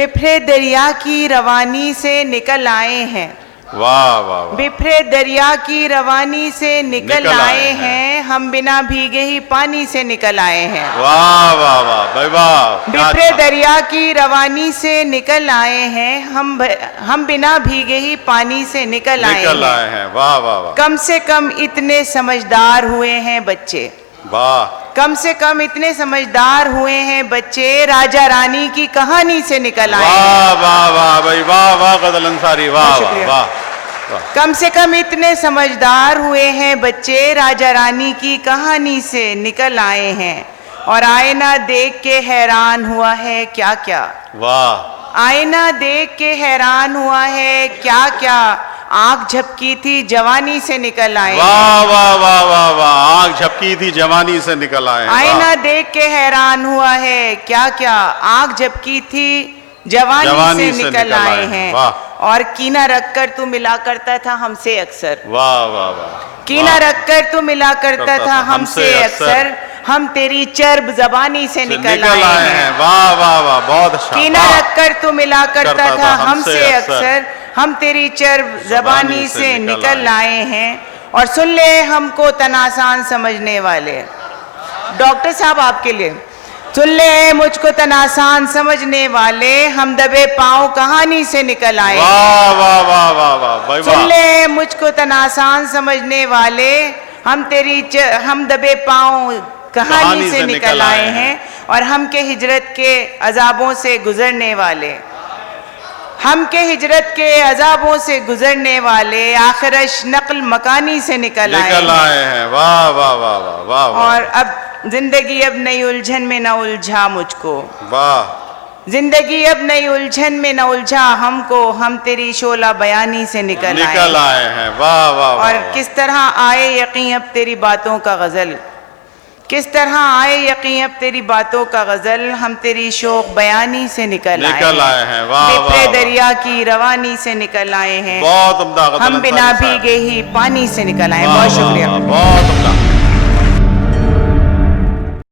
बिफरे दरिया की रवानी से निकल आए हैं, वाह वाह वाह, बिफरे दरिया की रवानी से निकल आए हैं, हम बिना भीगे ही पानी से निकल आए हैं। वाह वाह वाह भाई वाह, क्या बिफरे अच्छा। दरिया की रवानी से निकल आए हैं, हम बिना भीगे ही पानी से निकल आए हैं। हैं, वाह वाह वाह कम से कम इतने समझदार हुए हैं बच्चे, वाह, कम से कम इतने समझदार हुए हैं बच्चे, राजा रानी की कहानी से निकल आए हैं। वाह वाह वाह भाई वाह वाह गजल अंसारी, वाह वाह शुक्रिया। वाह वाह, कम से कम इतने समझदार हुए हैं बच्चे, राजा रानी की कहानी से निकल आए हैं। और आईना देख के हैरान हुआ है क्या क्या, वाह आईना देख के हैरान हुआ है क्या क्या, आंख झपकी थी जवानी से निकल आए हैं। वाह वाह वाह वाह वाह, आँख झपकी थी जवानी से निकल आए हैं। आईना देख के हैरान हुआ है क्या क्या, आंख झपकी थी जवानी से निकल आए हैं। वाह। और कीना रखकर तू मिला करता था हमसे अक्सर, वाह वाह वाह, कीना रखकर तू मिला करता था हमसे अक्सर, हम तेरी चर्ब जबानी से निकल आए हैं। वाह वाह वाह, बहुत अच्छा। कीना वाह। रखकर तू मिला करता करता था था हमसे हमसे अक्सर, हम तेरी चर्ब जबानी से निकल आए हैं। और सुन ले हमको तनासान समझने वाले, डॉक्टर साहब आपके लिए, सुन ले मुझको तनासान समझने वाले, हम दबे पांव कहानी से निकल आए हैं। वाह वाह वाह वाह वाह भाई सुन वाह, ले मुझको तनासान समझने वाले, हम दबे पांव कहानी से निकल आए हैं। और हम के हिजरत के अजाबों से गुजरने वाले, हम के हिजरत के अजाबों से गुजरने वाले, आखिरश नक्ल मकानी से निकल आए हैं। वाह वाह वाह वाह वाह वाह, और अब जिंदगी अब नई उलझन में न उलझा मुझको, वाह, जिंदगी अब नई उलझन में न उलझा हमको, हम तेरी शोला बयानी से निकल आए हैं। वाह वाह वाह, और किस तरह आए यकीन अब तेरी बातों का गजल, किस तरह आए यकीन अब तेरी बातों का गजल, हम तेरी शोक बयानी से निकल आए हैं। वाह बिफरे वाह, दरिया की रवानी से निकल आए हैं, बहुत उम्दा गजल हम बिना अंसारी साहब। भीगे ही पानी से निकल आए। वाह, बहुत वाह, शुक्रिया। वाह, बहुत उम्दा।